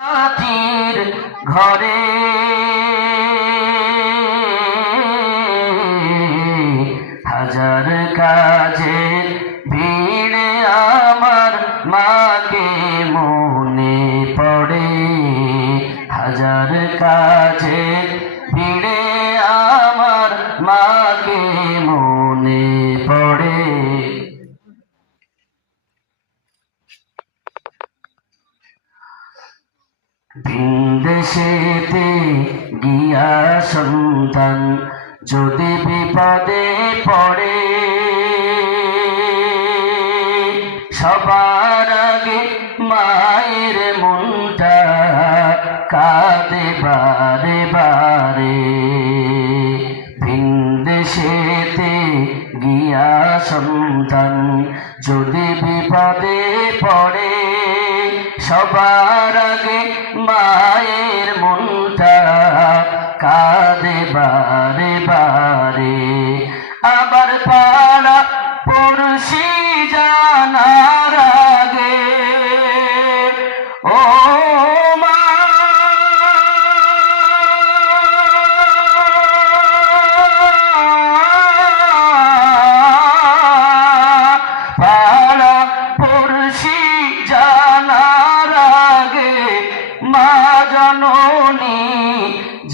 মাটির ঘরে হাজার কাজের ভিড়ে আমার মাকে মনে পড়ে। হাজার কাজের ভিড়ে আমার মাকে মনে পড়ে। ভিনদেশেতে গিয়া সন্তান যদি বিপদে পড়ে, সবার আগে মায়ের মনটা কাঁদে বারে বারে। ভিনদেশেতে গিয়া সন্তান যদি বিপদে পড়ে, সবার আগে মায়ের মনটা কাঁদে বারে বারে। আবার পাড়া পড়শি জানার আগে ও মা পাড়া পড়শি জানার আগে মা জননী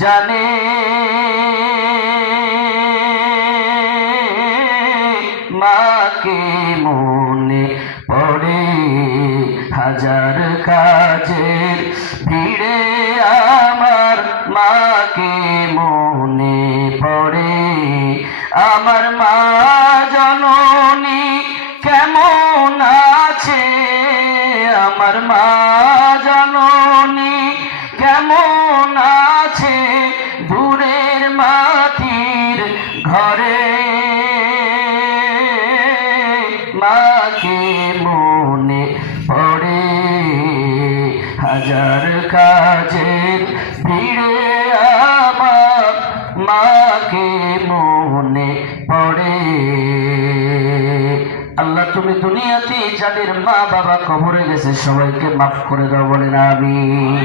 জানে মাকে মনে পড়ে। হাজার কাজের ভিড়ে আমার মাকে মনে পড়ে। আমার মা জননী কেমন আছে, আমার মা জননী কেমন আছে দূরের মাটির ঘরে। মাকে মনে পড়ে। হাজার কাজের ভিড়ে আমার মাকে মনে পড়ে। আল্লাহ তুমি দুনিয়াতে যাদের মা বাবা কবরে গেছে সবাইকে মাফ করে দাও, বলেন আমিন।